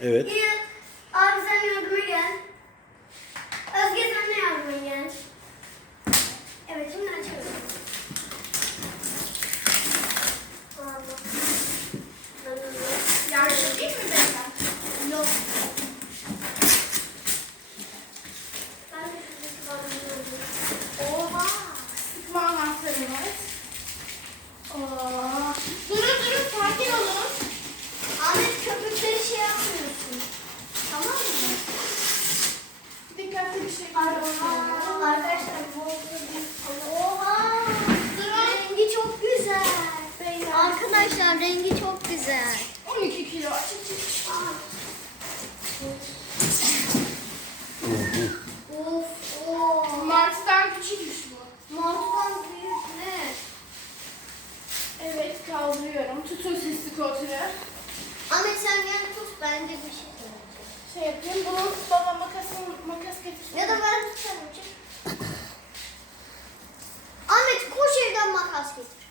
Evet. Bir. Arkadaşlar bu oldu bir Oha! Rengi çok güzel. Arkadaşlar rengi çok güzel. 12 kilo aç aç aç. Of of. Martıdan küçükmüş bu. Martıdan büyük ne? Evet kaldırıyorum. Tutun siz sıkı hospital.